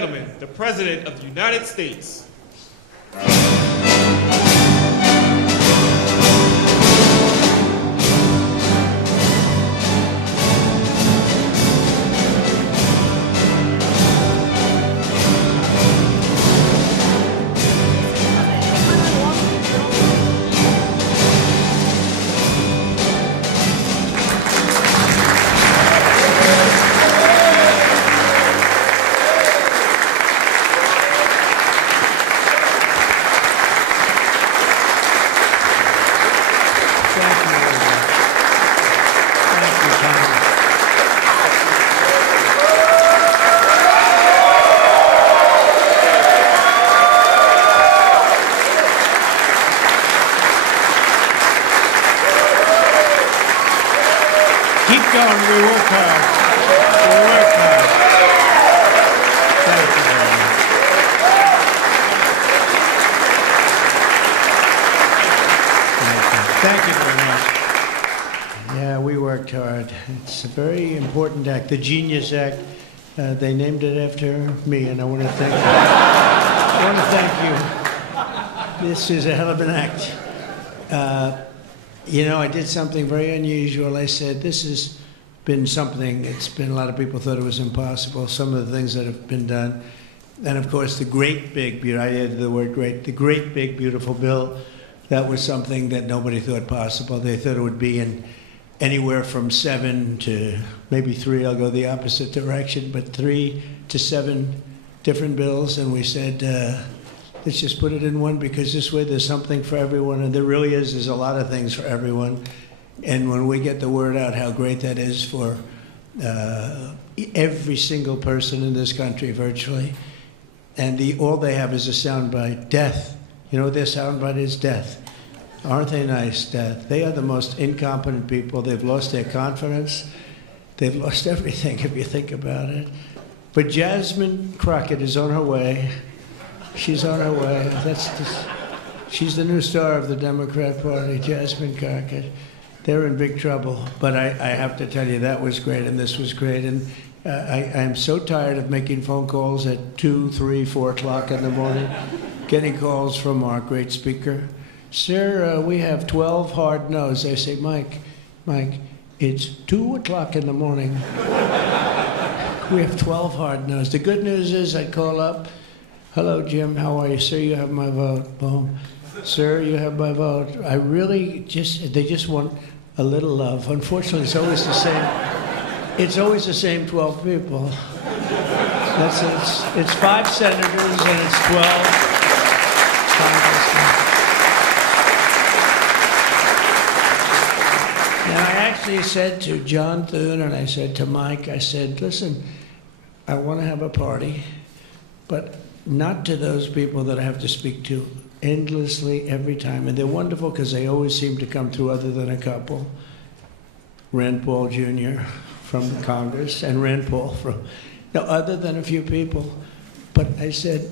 gentlemen, the President of the United States. It's a very important act, the Genius Act. They named it after me, and I want to thank you. This is a hell of an act. You know, I did something very unusual. I said, this has been something, it's been, a lot of people thought it was impossible, some of the things that have been done. And of course, the great big, I added the word great, the great big beautiful bill, that was something that nobody thought possible. They thought it would be in anywhere from 7 to maybe 3, I'll go the opposite direction, but 3 to 7 different bills, and we said, let's just put it in one, because this way there's something for everyone, and there really is, there's a lot of things for everyone. And when we get the word out how great that is for every single person in this country, virtually, and all they have is a soundbite, death. You know what their soundbite is? Death. Aren't they nice, Death? They are the most incompetent people. They've lost their confidence. They've lost everything, if you think about it. But Jasmine Crockett is on her way. She's on her way. She's the new star of the Democrat Party, Jasmine Crockett. They're in big trouble. But I have to tell you, that was great, and this was great. And I'm so tired of making phone calls at 2, 3, 4 o'clock in the morning, getting calls from our great speaker. Sir, we have 12 hard no's. I say, Mike, it's 2 o'clock in the morning. We have 12 hard no's. The good news is I call up, hello, Jim, how are you? Sir, you have my vote. Boom. Sir, you have my vote. I really they just want a little love. Unfortunately, it's always the same. It's always the same 12 people. It's 5 senators and it's 12 congressmen. And I actually said to John Thune and I said to Mike, I said, listen, I want to have a party, but not to those people that I have to speak to endlessly every time. And they're wonderful because they always seem to come through, other than a couple. Rand Paul Jr. from Congress and Rand Paul from, no, other than a few people. But I said,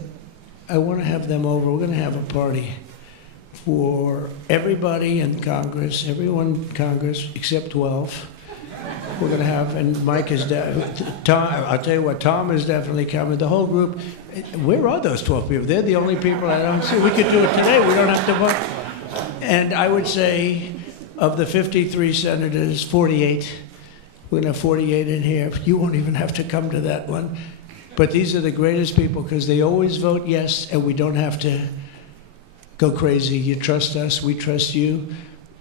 I want to have them over. We're going to have a party for everybody in Congress, everyone in Congress except 12. We're going to have, and Mike is, Tom, I'll tell you what, Tom is definitely coming. The whole group, where are those 12 people? They're the only people I don't see. We could do it today. We don't have to vote. And I would say of the 53 senators, 48, we're going to have 48 in here. You won't even have to come to that one. But these are the greatest people because they always vote yes, and we don't have to go crazy. You trust us, we trust you.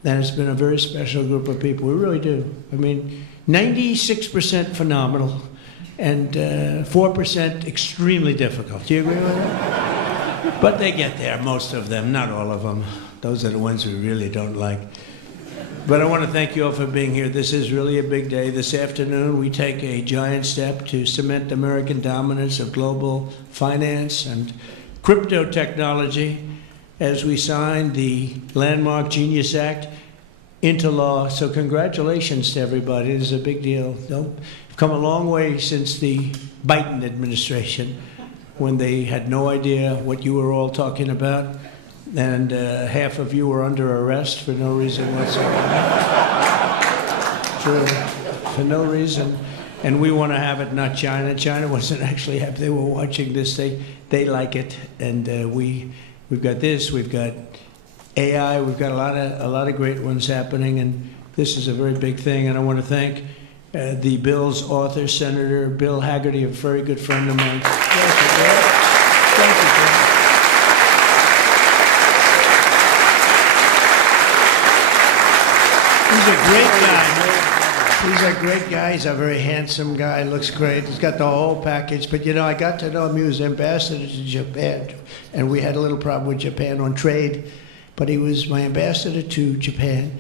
And it's been a very special group of people. We really do. I mean, 96% phenomenal and 4% extremely difficult. Do you agree with that? But they get there, most of them, not all of them. Those are the ones we really don't like. But I want to thank you all for being here. This is really a big day. This afternoon, we take a giant step to cement American dominance of global finance and crypto technology as we sign the landmark Genius Act into law. So congratulations to everybody. It is a big deal. We've come a long way since the Biden administration, when they had no idea what you were all talking about, and half of you were under arrest for no reason whatsoever. For no reason. and we want to have it, not China. China wasn't actually happy. They were watching this. They like it, and we've got this. We've got AI. We've got a lot of great ones happening, and this is a very big thing. And I want to thank the bill's author, Senator Bill Hagerty, a very good friend of mine. Thank you, Bill. Thank you, Bill. He's a great guy. He's a great guy. He's a very handsome guy. Looks great. He's got the whole package. But, you know, I got to know him. He was ambassador to Japan. And we had a little problem with Japan on trade. But he was my ambassador to Japan.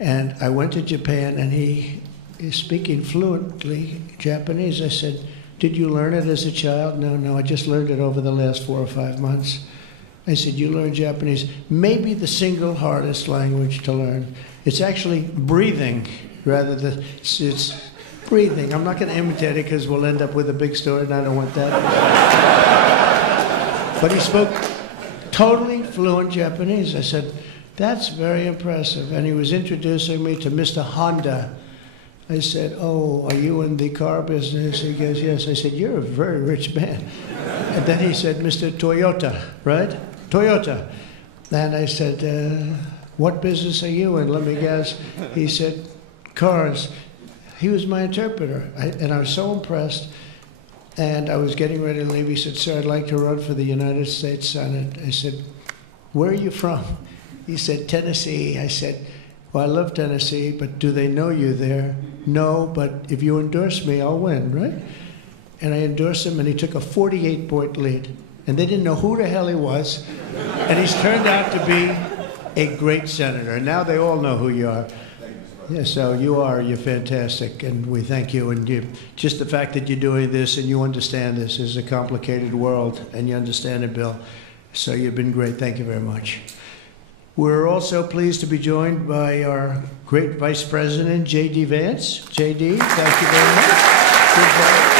And I went to Japan, and he is speaking fluently Japanese. I said, did you learn it as a child? No, I just learned it over the last 4 or 5 months. I said, you learned Japanese. Maybe the single hardest language to learn. It's actually breathing rather than, it's breathing. I'm not going to imitate it because we'll end up with a big story, and I don't want that. But he spoke totally fluent Japanese. I said, that's very impressive. And he was introducing me to Mr. Honda. I said, oh, are you in the car business? He goes, yes. I said, you're a very rich man. And then he said, Mr. Toyota, right? Toyota. And I said, what business are you in? Let me guess. He said, cars. He was my interpreter. And I was so impressed. And I was getting ready to leave. He said, sir, I'd like to run for the United States Senate. I said, where are you from? He said, Tennessee. I said, well, I love Tennessee, but do they know you there? No, but if you endorse me, I'll win, right? And I endorsed him, and he took a 48-point lead. And they didn't know who the hell he was. And he's turned out to be a great senator. And now they all know who you are. Yeah, so you're fantastic, and we thank you. And just the fact that you're doing this and you understand this is a complicated world, and you understand it, Bill. So you've been great. Thank you very much. We're also pleased to be joined by our great Vice President, J.D. Vance. J.D., thank you very much. Goodbye.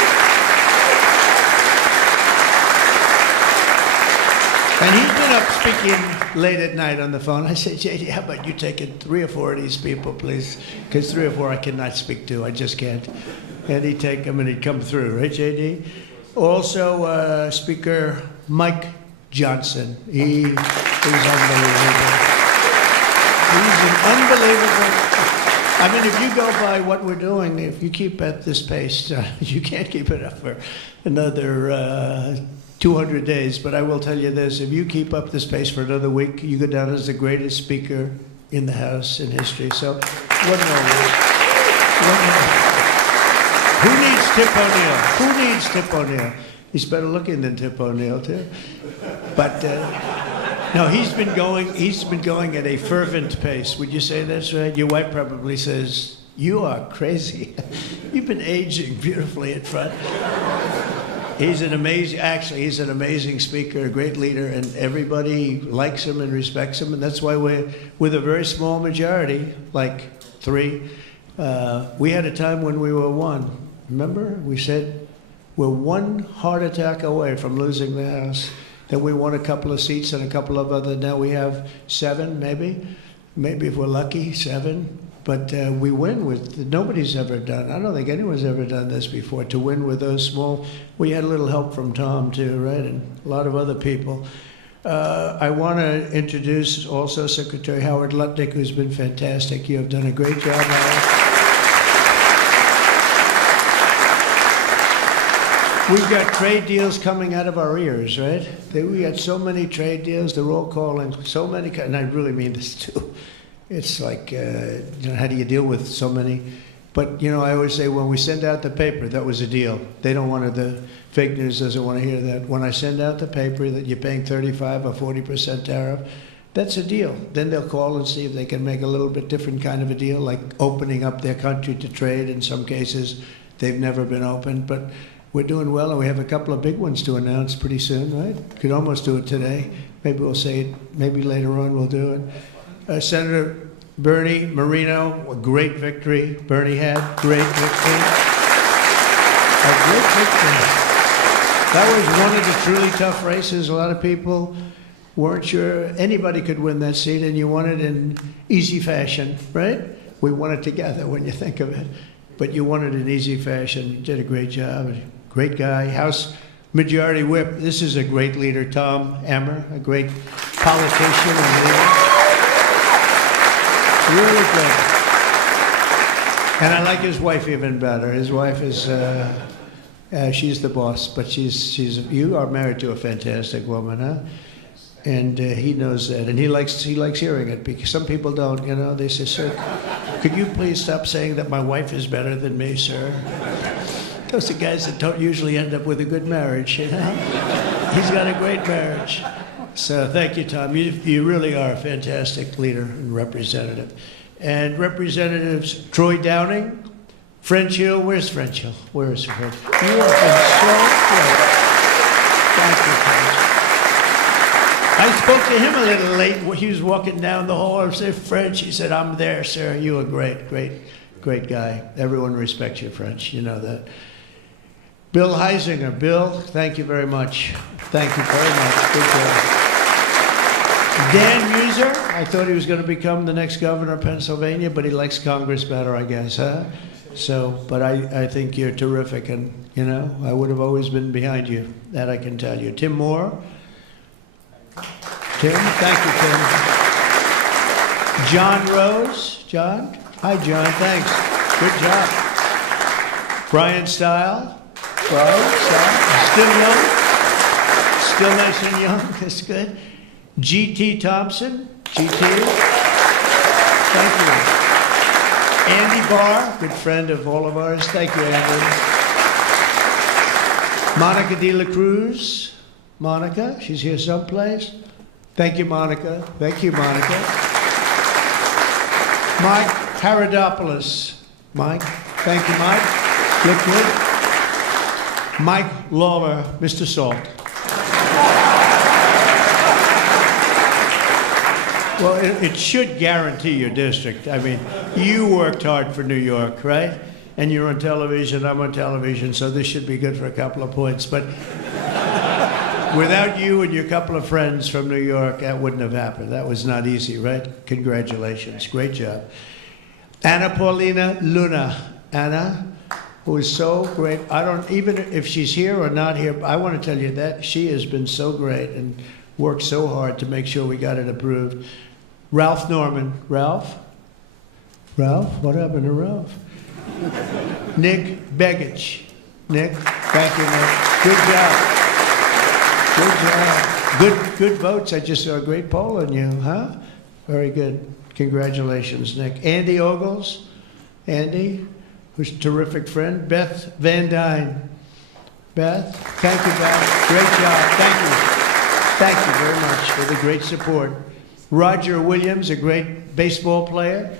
And he's been up speaking late at night on the phone. I said, J.D., how about you taking 3 or 4 of these people, please? Because 3 or 4 I cannot speak to. I just can't. And he'd take them, and he'd come through. Right, J.D.? Also, Speaker Mike Johnson. He is unbelievable. He's an unbelievable. I mean, if you go by what we're doing, if you keep at this pace, you can't keep it up for another 200 days. But I will tell you this, if you keep up this pace for another week, you go down as the greatest speaker in the House in history. So, one more. Who needs Tip O'Neill? Who needs Tip O'Neill? He's better looking than Tip O'Neill, too. But no, he's been going at a fervent pace. Would you say that's right? Your wife probably says, you are crazy. You've been aging beautifully at front. He's an amazing speaker, a great leader, and everybody likes him and respects him, and that's why we're with a very small majority, like 3. We had a time when we were 1. Remember? We said we're 1 heart attack away from losing the House. Then we won a couple of seats and a couple of other. Now we have 7, maybe if we're lucky, 7. But we win with, nobody's ever done, I don't think anyone's ever done this before, to win with those small. We had a little help from Tom too, right? And a lot of other people. I want to introduce also Secretary Howard Lutnick, who's been fantastic. You have done a great job, Howard. We've got trade deals coming out of our ears, right? We got so many trade deals, they're all calling so many, and I really mean this too. It's like, how do you deal with so many? But, I always say when we send out the paper, that was a deal. They don't want the fake news doesn't want to hear that. When I send out the paper that you're paying 35 or 40% tariff, that's a deal. Then they'll call and see if they can make a little bit different kind of a deal, like opening up their country to trade. In some cases, they've never been opened, but we're doing well, and we have a couple of big ones to announce pretty soon, right? Could almost do it today. Maybe we'll say it, maybe later on we'll do it. Senator Bernie Moreno, a great victory. Bernie had great victory. A great victory. That was one of the truly tough races. A lot of people weren't sure anybody could win that seat, and you won it in easy fashion, right? We won it together when you think of it. but you won it in easy fashion. You did a great job. Great guy. House Majority Whip. This is a great leader, Tom Emmer, a great politician and leader. Really good. And I like his wife even better. His wife is, she's the boss, but you are married to a fantastic woman, huh? And he knows that, and he likes hearing it, because some people don't, you know. They say, "Sir, could you please stop saying that my wife is better than me, sir?" Those are guys that don't usually end up with a good marriage, you know. He's got a great marriage. So thank you, Tom. You really are a fantastic leader and representative. And Representatives Troy Downing, French Hill. Where's French Hill? Where is French? You have been so great. Thank you, French. I spoke to him a little late. He was walking down the hall. I said, "French." He said, "I'm there, sir. You are great, great, great guy. Everyone respects you, French. You know that." Bill Heisinger. Bill, thank you very much. Thank you very much. Good job. Dan Muser, I thought he was going to become the next governor of Pennsylvania, but he likes Congress better, I guess, huh? So, but I think you're terrific, and, you know, I would have always been behind you. That I can tell you. Tim Moore. Tim, thank you, Tim. John Rose. John? Hi, John, thanks. Good job. Brian Stile. Brian Stile. Still young. Still nice and young. That's good. G.T. Thompson. G.T. Thank you. Andy Barr, good friend of all of ours. Thank you, Andy. Monica De La Cruz. Monica, she's here someplace. Thank you, Monica. Thank you, Monica. Mike Paradopoulos. Mike, thank you, Mike. Look good. Mike Lawler, Mr. Salt. Well, it should guarantee your district. I mean, you worked hard for New York, right? And you're on television, I'm on television, so this should be good for a couple of points. But without you and your couple of friends from New York, that wouldn't have happened. That was not easy, right? Congratulations. Great job. Anna Paulina Luna. Anna, who is so great. I don't, even if she's here or not here, I want to tell you that she has been so great and worked so hard to make sure we got it approved. Ralph Norman. Ralph? Ralph? What happened to Ralph? Nick Begich. Nick, thank you, Nick. Good job. Good job. Good votes. I just saw a great poll on you, huh? Very good. Congratulations, Nick. Andy Ogles. Andy, who's a terrific friend. Beth Van Dyne. Beth, thank you, Beth. Great job. Thank you. Thank you very much for the great support. Roger Williams, a great baseball player,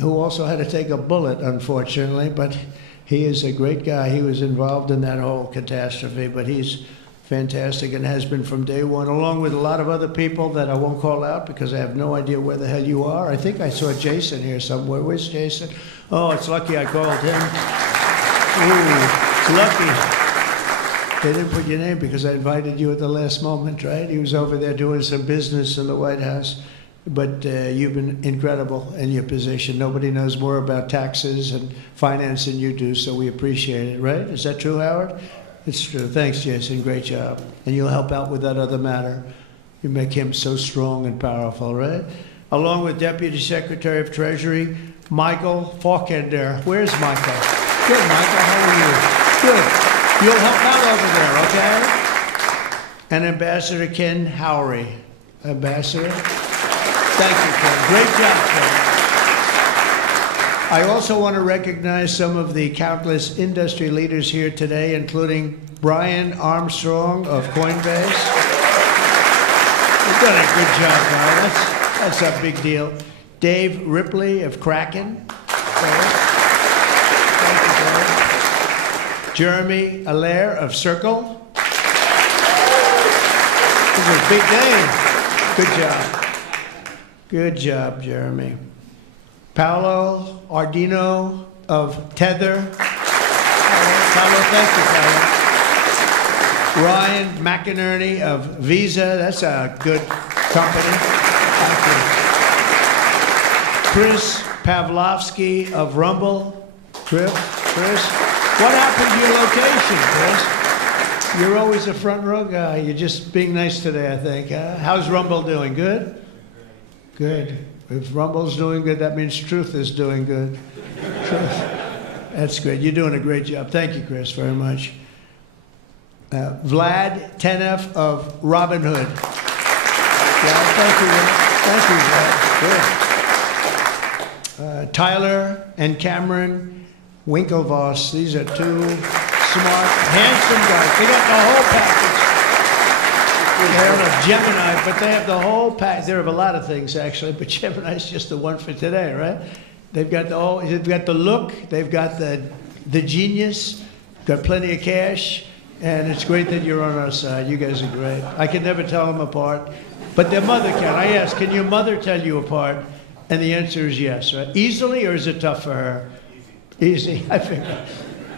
who also had to take a bullet, unfortunately, but he is a great guy. He was involved in that whole catastrophe, but he's fantastic and has been from day one, along with a lot of other people that I won't call out because I have no idea where the hell you are. I think I saw Jason here somewhere. Where's Jason? Oh, it's lucky I called him. Ooh, it's lucky. They didn't put your name because I invited you at the last moment, right? He was over there doing some business in the White House. But you've been incredible in your position. Nobody knows more about taxes and finance than you do, so we appreciate it, right? Is that true, Howard? It's true. Thanks, Jason. Great job. And you'll help out with that other matter. You make him so strong and powerful, right? Along with Deputy Secretary of Treasury, Michael Faulkender. Where's Michael? Good, Michael. How are you? Good. You'll help out over there, okay? And Ambassador Ken Howry. Ambassador? Thank you, Ken. Great job, Ken. I also want to recognize some of the countless industry leaders here today, including Brian Armstrong of Coinbase. You've done a good job, Brian. That's a big deal. Dave Ripley of Kraken. Thank you, Dave. Jeremy Allaire of Circle. This is a big name. Good job. Good job, Jeremy. Paolo Ardino of Tether. Paolo, thank you, Paolo. Ryan McInerney of Visa. That's a good company. Thank you. Chris Pavlovsky of Rumble. Chris, what happened to your location, Chris? You're always a front row guy. You're just being nice today, I think. How's Rumble doing? Good? Good. If Rumble's doing good, that means Truth is doing good. Truth. That's great. You're doing a great job. Thank you, Chris, very much. Vlad Tenev of Robin Hood. Yeah, thank you. Thank you, Vlad. Good. Tyler and Cameron Winklevoss. These are two smart, handsome guys. They got the whole package. They're on a Gemini, but they have the whole package. They have a lot of things, actually, but Gemini's just the one for today, right? They've got they've got the look, they've got the genius, got plenty of cash, and it's great that you're on our side. You guys are great. I can never tell them apart, but their mother can. I asked, can your mother tell you apart? And the answer is yes, right? Easily, or is it tough for her? Easy. I figure.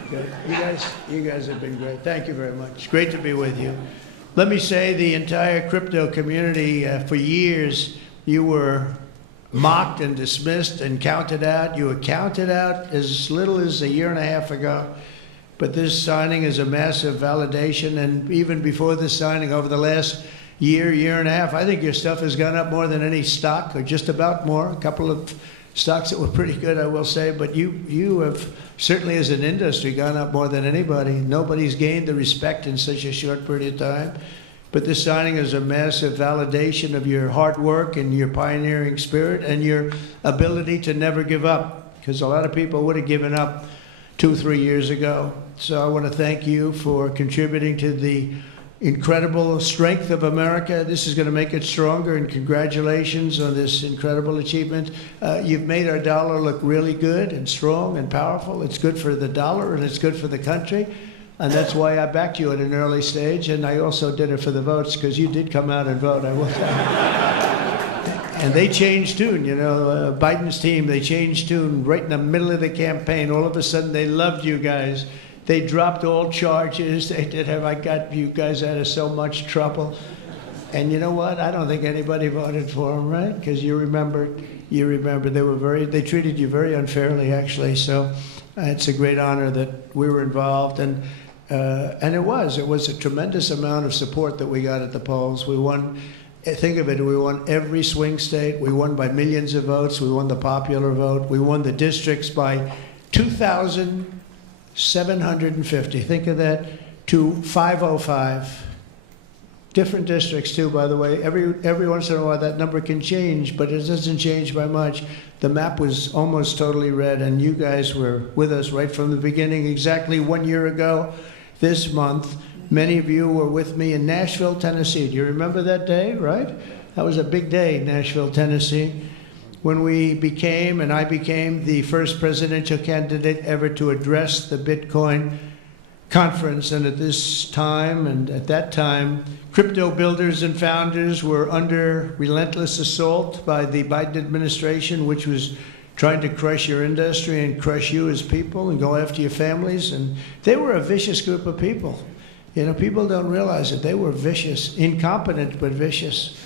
Good. You guys have been great. Thank you very much. Great to be with you. Let me say, the entire crypto community, for years, you were mocked and dismissed and counted out. You were counted out as little as a year and a half ago. But this signing is a massive validation. And even before this signing, over the last year and a half, I think your stuff has gone up more than any stock, or just about more. A couple of stocks that were pretty good, I will say. But you have certainly, as an industry, gone up more than anybody. Nobody's gained the respect in such a short period of time. But this signing is a massive validation of your hard work and your pioneering spirit and your ability to never give up, because a lot of people would have given up 2 or 3 years ago. So I want to thank you for contributing to the incredible strength of America. This is going to make it stronger, and congratulations on this incredible achievement. You've made our dollar look really good and strong and powerful. It's good for the dollar and it's good for the country. And that's why I backed you at an early stage, and I also did it for the votes, because you did come out and vote, I will tell you. And they changed tune, you know, Biden's team, they changed tune right in the middle of the campaign. All of a sudden, they loved you guys. They dropped all charges. They did have, I got you guys out of so much trouble. And you know what? I don't think anybody voted for them, right? Because you remember, they treated you very unfairly, actually. So it's a great honor that we were involved. And it was a tremendous amount of support that we got at the polls. We won, think of it, we won every swing state. We won by millions of votes. We won the popular vote. We won the districts by 2,750. Think of that, to 505. Different districts too, by the way. Every once in a while that number can change, but it doesn't change by much. The map was almost totally red, and you guys were with us right from the beginning. Exactly 1 year ago this month, many of you were with me in Nashville, Tennessee. Do you remember that day, right? That was a big day, Nashville, Tennessee, when I became the first presidential candidate ever to address the Bitcoin conference. And at this time, and at that time, crypto builders and founders were under relentless assault by the Biden administration, which was trying to crush your industry and crush you as people and go after your families. And they were a vicious group of people. You know, people don't realize it. They were vicious, incompetent, but vicious.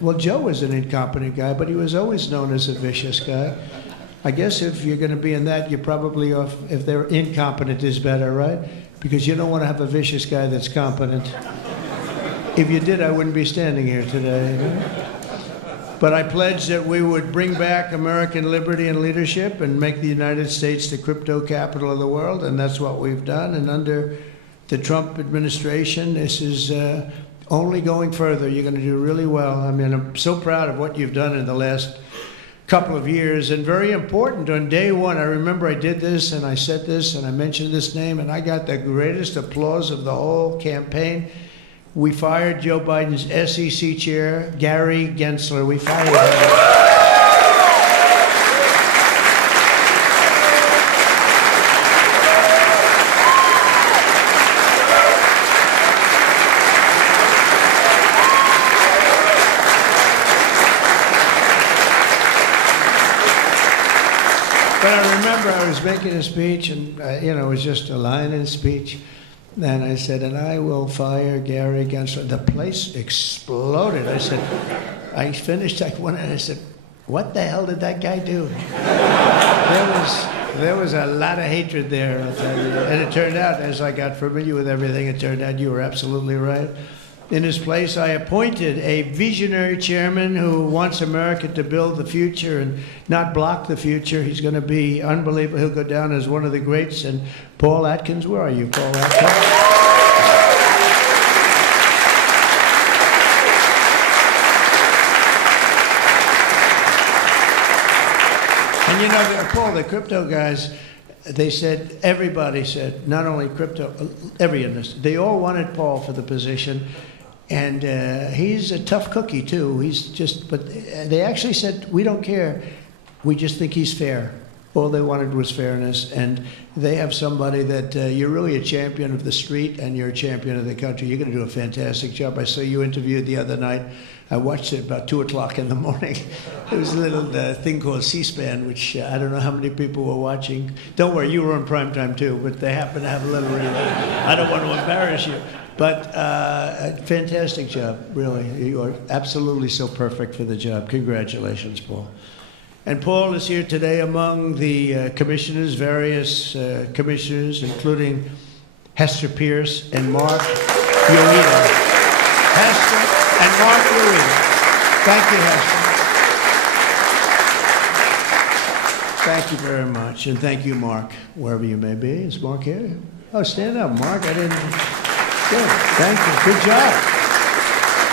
Well, Joe was an incompetent guy, but he was always known as a vicious guy. I guess if you're going to be in that, you're probably off, if they're incompetent is better, right? Because you don't want to have a vicious guy that's competent. If you did, I wouldn't be standing here today. You know? But I pledged that we would bring back American liberty and leadership and make the United States the crypto capital of the world, and that's what we've done. And under the Trump administration, this is only going further. You're going to do really well. I mean, I'm so proud of what you've done in the last couple of years, and very important. On day one, I remember I did this and I said this and I mentioned this name, and I got the greatest applause of the whole campaign. We fired Joe Biden's SEC chair, Gary Gensler. We fired him. But I remember I was making a speech, and it was just a line in a speech. And I said, and I will fire Gary Gensler. The place exploded. I said, I finished, I went and I said, what the hell did that guy do? There was a lot of hatred there, I'll tell you. And it turned out, as I got familiar with everything, it turned out you were absolutely right. In his place, I appointed a visionary chairman who wants America to build the future and not block the future. He's going to be unbelievable. He'll go down as one of the greats. And Paul Atkins, where are you, Paul Atkins? And you know, Paul, the crypto guys, they said, everybody said, not only crypto, every industry, they all wanted Paul for the position. And he's a tough cookie, too. He's just, but they actually said, we don't care. We just think he's fair. All they wanted was fairness. And they have somebody that you're really a champion of the street and you're a champion of the country. You're going to do a fantastic job. I saw you interviewed the other night. I watched it about 2 o'clock in the morning. It was a little thing called C-SPAN, which I don't know how many people were watching. Don't worry, you were on primetime, too, but they happen to have a little I don't want to embarrass you. But fantastic job, really. You are absolutely so perfect for the job. Congratulations, Paul. And Paul is here today among the commissioners, various commissioners, including Hester Pierce and Mark Urita. Hester and Mark Urita. Thank you, Hester. Thank you very much. And thank you, Mark, wherever you may be. Is Mark here? Oh, stand up, Mark. I didn't... Good. Thank you. Good job.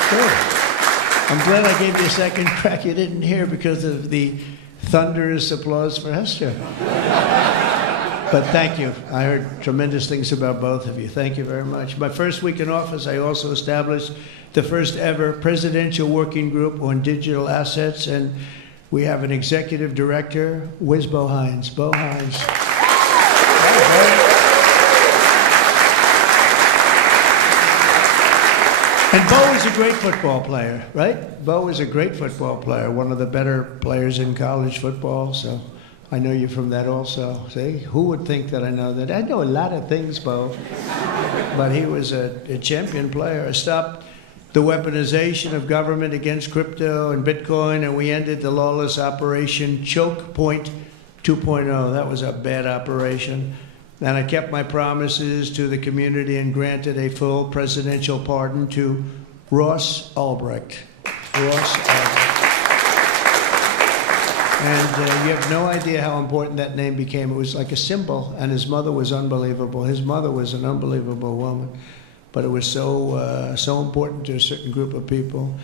Good. I'm glad I gave you a second crack you didn't hear because of the thunderous applause for Hester. But thank you. I heard tremendous things about both of you. Thank you very much. My first week in office, I also established the first ever presidential working group on digital assets, and we have an executive director. Where's Bo Hines? Bo Hines. And Bo is a great football player, right? Bo is a great football player, one of the better players in college football, so I know you from that also. See, who would think that I know that? I know a lot of things, Bo, but he was a champion player. I stopped the weaponization of government against crypto and Bitcoin, and we ended the lawless operation Choke Point 2.0. That was a bad operation. And I kept my promises to the community and granted a full presidential pardon to Ross Ulbricht. Ross Ulbricht. And you have no idea how important that name became. It was like a symbol, and his mother was unbelievable. His mother was an unbelievable woman, but it was so important to a certain group of people.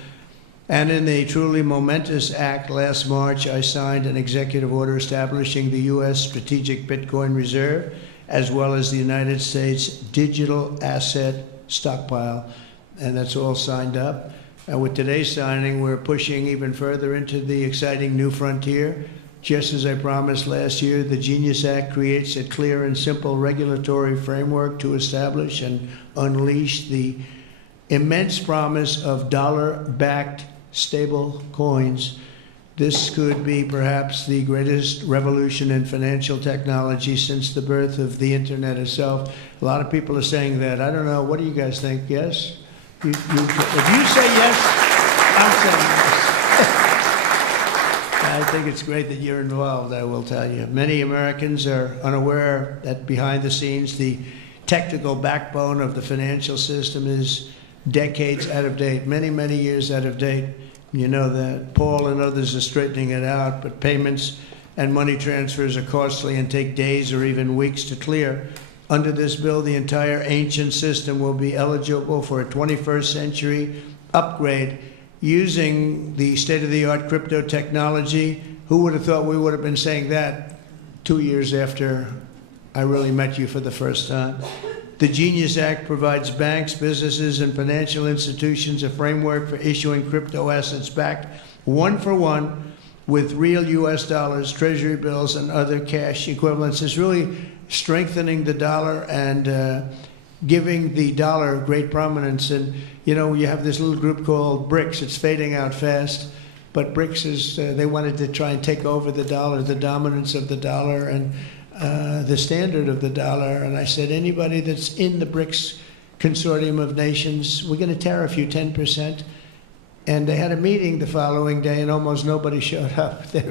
And in a truly momentous act last March, I signed an executive order establishing the U.S. Strategic Bitcoin Reserve, as well as the United States Digital Asset Stockpile. And that's all signed up. And with today's signing, we're pushing even further into the exciting new frontier. Just as I promised last year, the Genius Act creates a clear and simple regulatory framework to establish and unleash the immense promise of dollar-backed stable coins. This could be perhaps the greatest revolution in financial technology since the birth of the internet itself. A lot of people are saying that. I don't know. What do you guys think? Yes? If you say yes, I'm saying yes. I think it's great that you're involved, I will tell you. Many Americans are unaware that behind the scenes, the technical backbone of the financial system is decades out of date, many, many years out of date. You know that. Paul and others are straightening it out, but payments and money transfers are costly and take days or even weeks to clear. Under this bill, the entire ancient system will be eligible for a 21st century upgrade using the state-of-the-art crypto technology. Who would have thought we would have been saying that 2 years after I really met you for the first time? The Genius Act provides banks, businesses, and financial institutions a framework for issuing crypto assets backed one-for-one with real U.S. dollars, treasury bills, and other cash equivalents. It's really strengthening the dollar and giving the dollar great prominence. And, you know, you have this little group called BRICS. It's fading out fast. But BRICS is, they wanted to try and take over the dollar, the dominance of the dollar, and the standard of the dollar. And I said, anybody that's in the BRICS consortium of nations, we're going to tariff you 10%. And they had a meeting the following day, and almost nobody showed up. They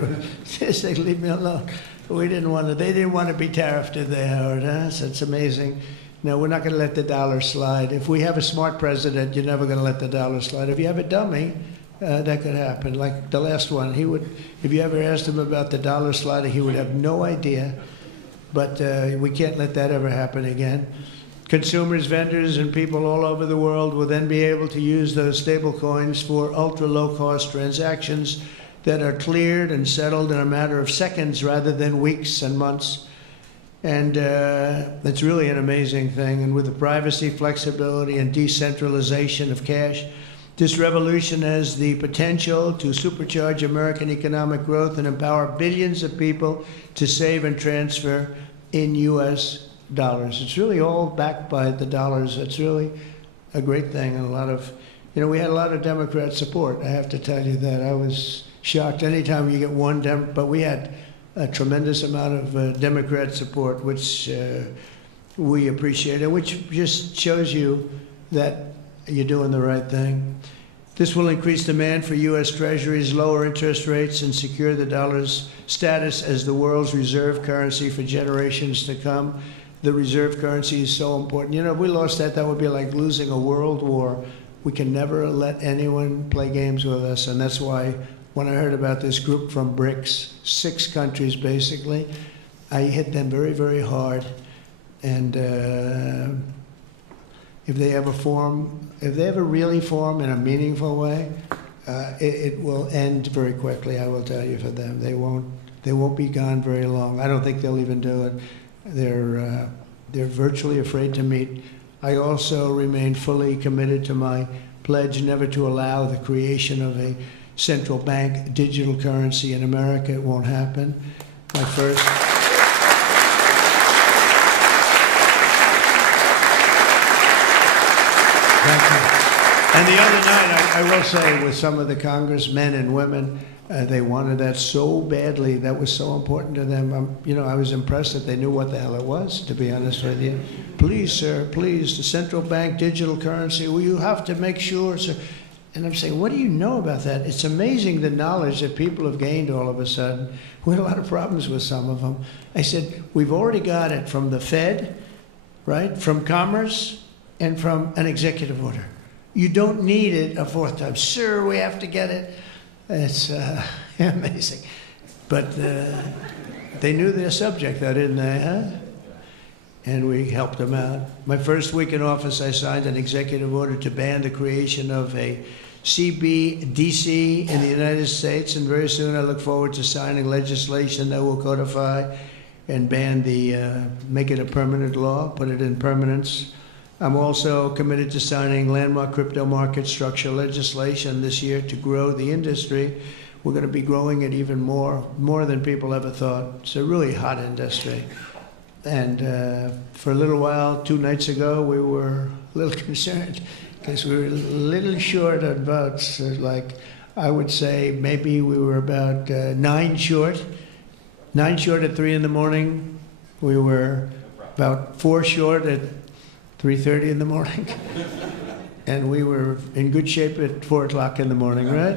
said, leave me alone. They didn't want to be tariffed, did they, Howard? Huh? So it's amazing. No, we're not going to let the dollar slide. If we have a smart president, you're never going to let the dollar slide. If you have a dummy, that could happen. Like the last one, he would. If you ever asked him about the dollar sliding, he would have no idea. But we can't let that ever happen again. Consumers, vendors, and people all over the world will then be able to use those stable coins for ultra low-cost transactions that are cleared and settled in a matter of seconds rather than weeks and months. And it's really an amazing thing. And with the privacy, flexibility, and decentralization of cash, this revolution has the potential to supercharge American economic growth and empower billions of people to save and transfer in U.S. dollars. It's really all backed by the dollars. It's really a great thing. And a lot of, we had a lot of Democrat support. I have to tell you that. I was shocked anytime you get one but we had a tremendous amount of Democrat support, which we appreciate, and which just shows you that you're doing the right thing. This will increase demand for U.S. Treasuries, lower interest rates, and secure the dollar's status as the world's reserve currency for generations to come. The reserve currency is so important. If we lost that, that would be like losing a world war. We can never let anyone play games with us, and that's why when I heard about this group from BRICS, 6 countries basically, I hit them very, very hard. And if they ever really form in a meaningful way, it will end very quickly, I will tell you, for them. They won't be gone very long. I don't think they'll even do it. They're virtually afraid to meet. I also remain fully committed to my pledge never to allow the creation of a central bank digital currency in America. It won't happen. My first. Thank you. And the other night, I will say, with some of the congressmen and women, they wanted that so badly. That was so important to them. I was impressed that they knew what the hell it was, to be honest with you. Please, sir, please, the central bank digital currency, well, you have to make sure, sir. And I'm saying, what do you know about that? It's amazing the knowledge that people have gained all of a sudden. We had a lot of problems with some of them. I said, we've already got it from the Fed, right, from Commerce, and from an executive order. You don't need it a 4th time. Sir, we have to get it. It's amazing. But they knew their subject, though, didn't they, huh? And we helped them out. My first week in office, I signed an executive order to ban the creation of a CBDC in the United States, and very soon I look forward to signing legislation that will codify and ban make it a permanent law, put it in permanence. I'm also committed to signing landmark crypto market structure legislation this year to grow the industry. We're going to be growing it even more than people ever thought. It's a really hot industry. And for a little while, 2 nights ago, we were a little concerned because we were a little short on votes. Like, I would say maybe we were about 9 short. 9 short at 3 in the morning. We were about 4 short at 3:30 in the morning. And we were in good shape at 4 o'clock in the morning, right?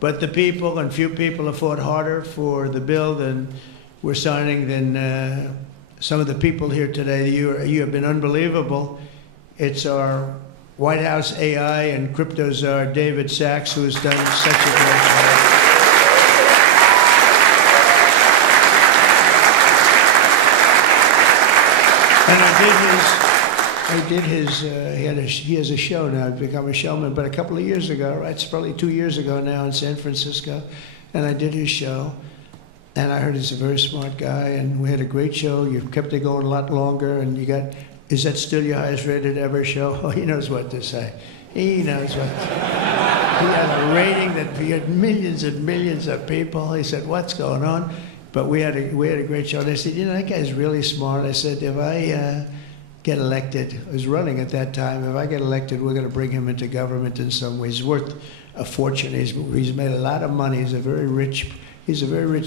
But the people, and few people, have fought harder for the bill than we're signing than some of the people here today. You have been unbelievable. It's our White House AI and crypto czar, David Sachs, who has done such a great job. And he has a show now. I've become a showman, but a couple of years ago, right? It's probably 2 years ago now in San Francisco, and I did his show. And I heard he's a very smart guy, and we had a great show. You kept it going a lot longer, and is that still your highest rated ever show? Oh, he knows what to say. He knows what to say. He had a rating that he had millions and millions of people. He said, what's going on? But we had a great show. And I said, that guy's really smart. I said, if I get elected, I was running at that time, if I get elected, we're going to bring him into government in some ways. He's worth a fortune. He's made a lot of money. He's a very rich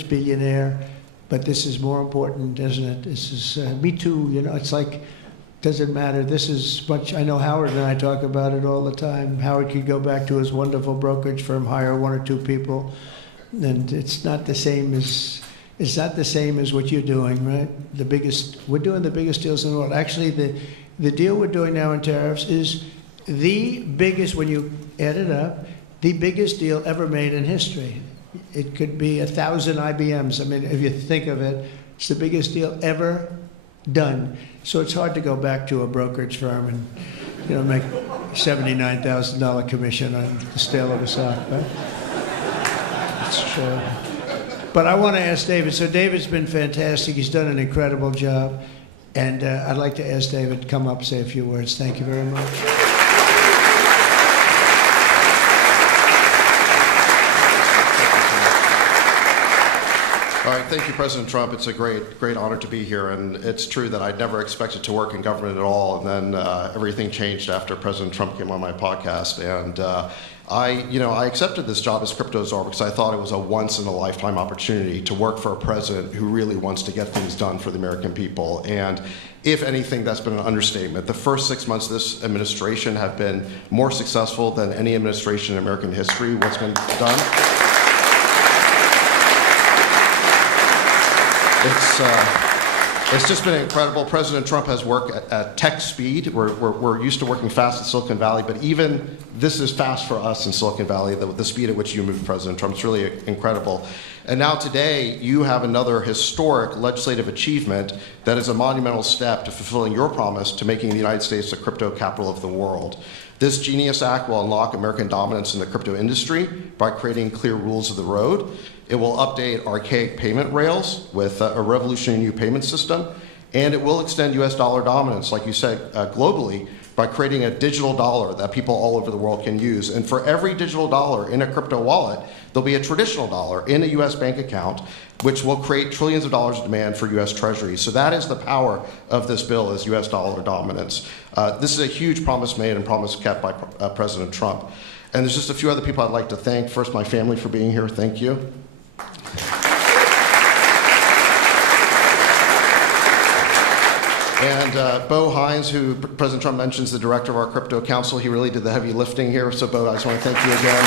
billionaire, but this is more important, isn't it? This is, me too, it's like doesn't matter. This is much, I know Howard and I talk about it all the time. Howard could go back to his wonderful brokerage firm, hire 1 or 2 people, and it's not the same as what you're doing, right? We're doing the biggest deals in the world. Actually, the deal we're doing now in tariffs is the biggest, when you add it up, the biggest deal ever made in history. It could be 1,000 IBMs. I mean, if you think of it, it's the biggest deal ever done. So it's hard to go back to a brokerage firm and, make $79,000 commission on the sale of a stock, right? It's true. But I want to ask David. So David's been fantastic. He's done an incredible job. And I'd like to ask David to come up and say a few words. Thank you very much. All right, thank you, President Trump. It's a great honor to be here, and it's true that I'd never expected to work in government at all, and then everything changed after President Trump came on my podcast, and I accepted this job as crypto czar because I thought it was a once-in-a-lifetime opportunity to work for a president who really wants to get things done for the American people, and if anything, that's been an understatement. The first 6 months of this administration have been more successful than any administration in American history. What's been done? It's just been incredible. President Trump has worked at tech speed. We're used to working fast in Silicon Valley, but even this is fast for us in Silicon Valley, the speed at which you move, President Trump. It's really incredible. And now today, you have another historic legislative achievement that is a monumental step to fulfilling your promise to making the United States the crypto capital of the world. This Genius Act will unlock American dominance in the crypto industry by creating clear rules of the road. It will update archaic payment rails with a revolutionary new payment system, and it will extend U.S. dollar dominance, like you said, globally, by creating a digital dollar that people all over the world can use. And for every digital dollar in a crypto wallet, there'll be a traditional dollar in a U.S. bank account, which will create trillions of dollars of demand for U.S. Treasuries. So that is the power of this bill, is U.S. dollar dominance. This is a huge promise made and promise kept by President Trump. And there's just a few other people I'd like to thank. First, my family for being here. Thank you. And Bo Hines, who President Trump mentions, the director of our crypto council, he really did the heavy lifting here. So Bo, I just want to thank you again.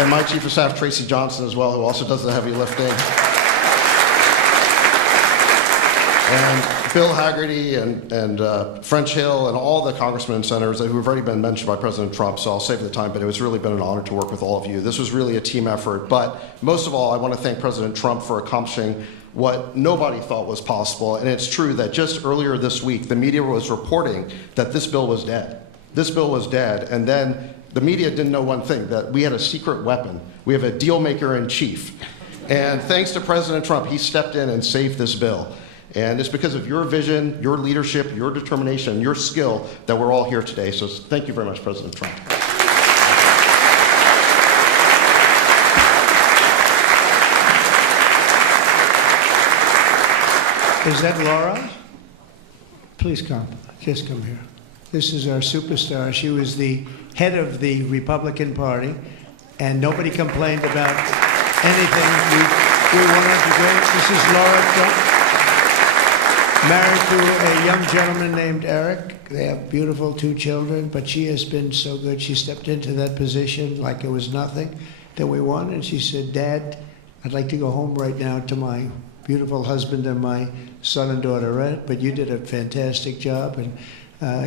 And my chief of staff, Tracy Johnson, as well, who also does the heavy lifting. And Bill Hagerty and French Hill and all the congressmen and senators who have already been mentioned by President Trump, so I'll save the time, but it was really been an honor to work with all of you. This was really a team effort, but most of all, I want to thank President Trump for accomplishing what nobody thought was possible, and it's true that just earlier this week, the media was reporting that this bill was dead. This bill was dead, and then the media didn't know one thing, that we had a secret weapon. We have a deal maker in chief. And thanks to President Trump, he stepped in and saved this bill. And it's because of your vision, your leadership, your determination, your skill that we're all here today. So thank you very much, President Trump. Is that Lara? Please come. Just come here. This is our superstar. She was the head of the Republican Party, and nobody complained about anything. We wanted to go. This is Lara Trump, married to a young gentleman named Eric. They have beautiful 2 children, but she has been so good. She stepped into that position like it was nothing that we wanted. And she said, Dad, I'd like to go home right now to my beautiful husband and my son and daughter, right? But you did a fantastic job, and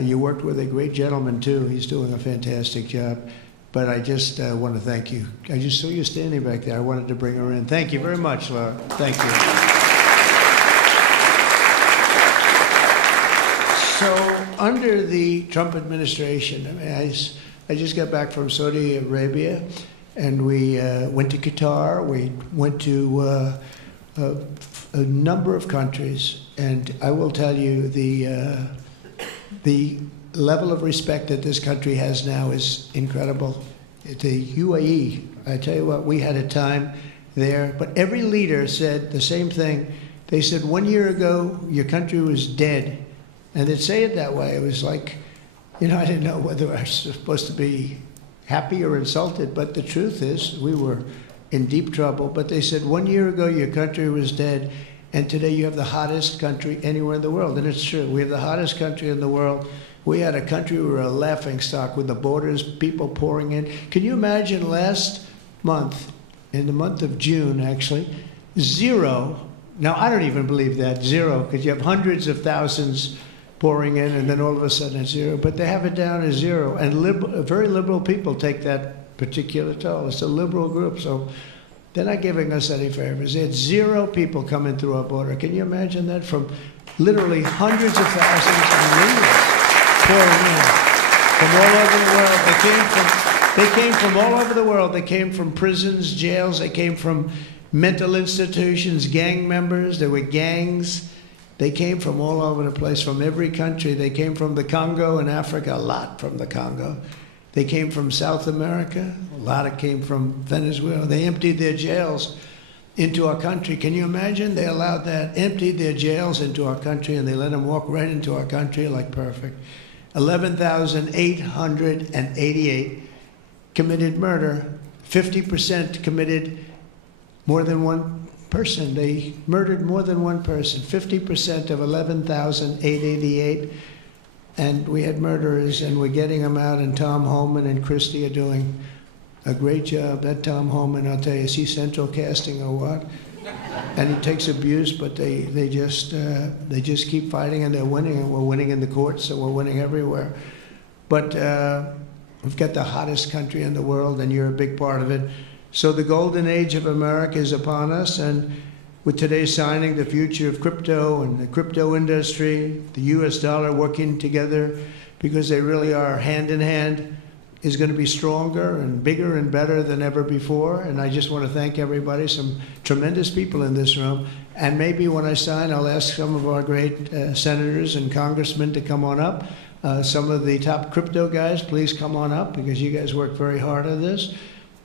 you worked with a great gentleman, too. He's doing a fantastic job. But I just want to thank you. I just saw you standing back there. I wanted to bring her in. Thank you very much, Lara. Thank you. So under the Trump administration, I mean, I just got back from Saudi Arabia, and we went to Qatar. We went to a number of countries, and I will tell you the level of respect that this country has now is incredible. The UAE, I tell you what, we had a time there, but every leader said the same thing. They said 1 year ago, your country was dead. And they'd say it that way. It was like, I didn't know whether I was supposed to be happy or insulted, but the truth is we were in deep trouble. But they said 1 year ago, your country was dead. And today you have the hottest country anywhere in the world. And it's true. We have the hottest country in the world. We had a country, we were a laughing stock with the borders, people pouring in. Can you imagine last month, in the month of June actually, 0. Now I don't even believe that, 0, because you have hundreds of thousands pouring in and then all of a sudden it's 0. But they have it down as 0. And very liberal people take that particular toll. It's a liberal group. So they're not giving us any favors. They had 0 people coming through our border. Can you imagine that? From literally hundreds of thousands and millions pouring in from all over the world. They came from all over the world. They came from prisons, jails. They came from mental institutions, gang members. There were gangs. They came from all over the place, from every country. They came from the Congo in Africa, a lot from the Congo. They came from South America. A lot came from Venezuela. They emptied their jails into our country. Can you imagine? They allowed that, emptied their jails into our country, and they let them walk right into our country like perfect. 11,888 committed murder. 50% committed more than one person. They murdered more than one person. 50% of 11,888. And we had murderers, and we're getting them out, and Tom Homan and Christie are doing a great job. That Tom Homan, I'll tell you, is he central casting or what? And he takes abuse, but they just keep fighting, and they're winning, and we're winning in the courts, so we're winning everywhere. But we've got the hottest country in the world, and you're a big part of it. So the golden age of America is upon us, and with today's signing, the future of crypto and the crypto industry, the US dollar working together, because they really are hand in hand, is going to be stronger and bigger and better than ever before. And I just want to thank everybody, some tremendous people in this room. And maybe when I sign, I'll ask some of our great senators and congressmen to come on up. Some of the top crypto guys, please come on up, because you guys work very hard on this.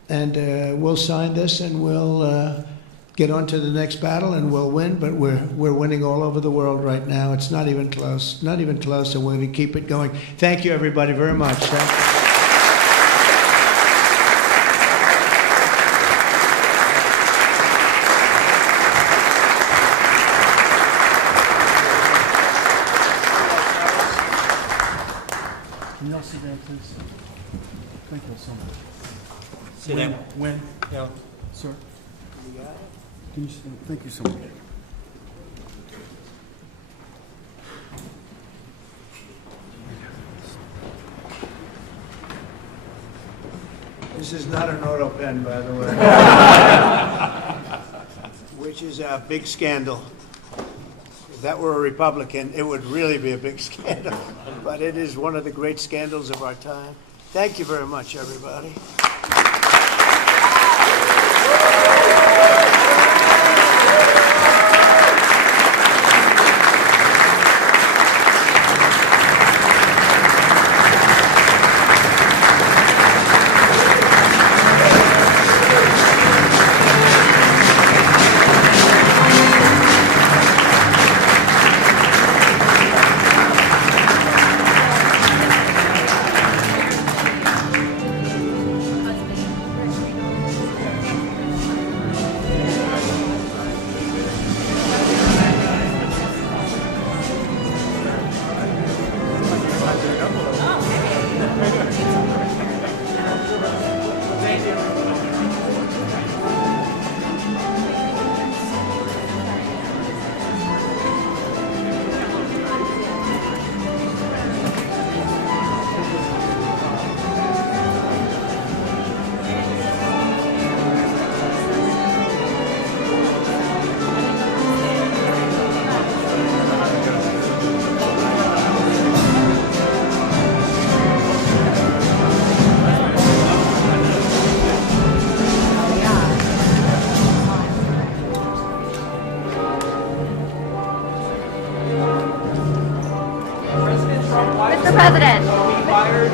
And we'll sign this, and we'll get on to the next battle, and we'll win. But we're winning all over the world right now. It's not even close, not even close, and we're going to keep it going. Thank you, everybody, very much. Can y'all sit down, please? Thank you so much. Sit down. When? Yeah. Sir? Can you, thank you so much. This is not an auto pen, by the way, which is a big scandal. If that were a Republican, it would really be a big scandal. But it is one of the great scandals of our time. Thank you very much, everybody.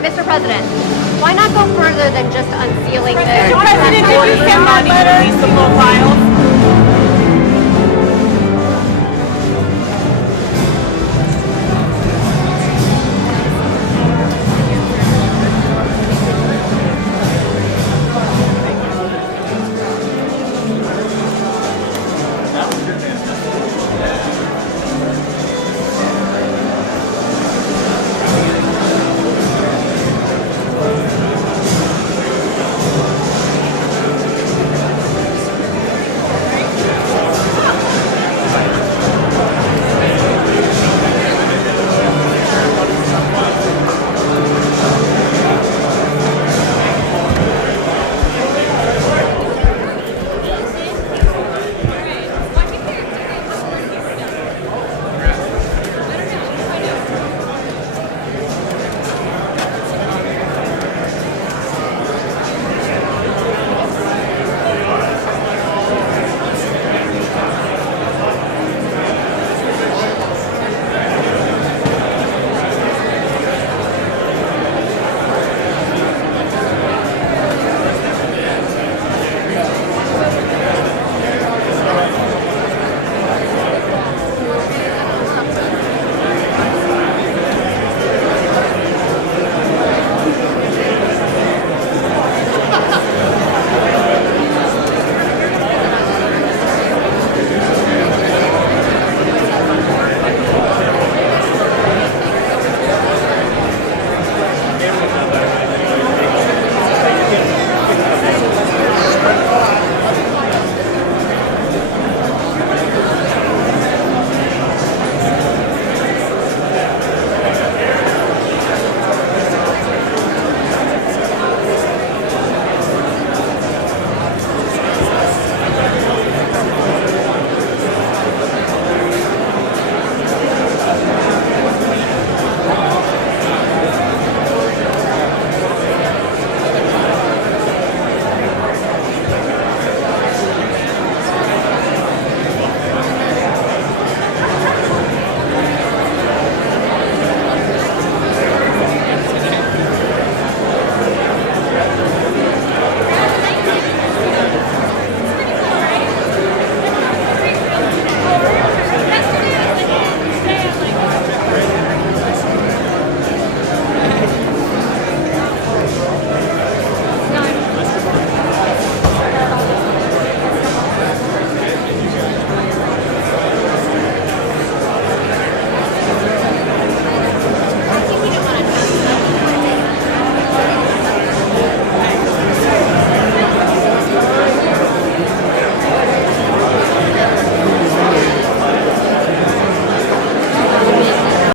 Mr. President, why not go further than just unsealing the... Mr. President, did you send that letter? Release the full files?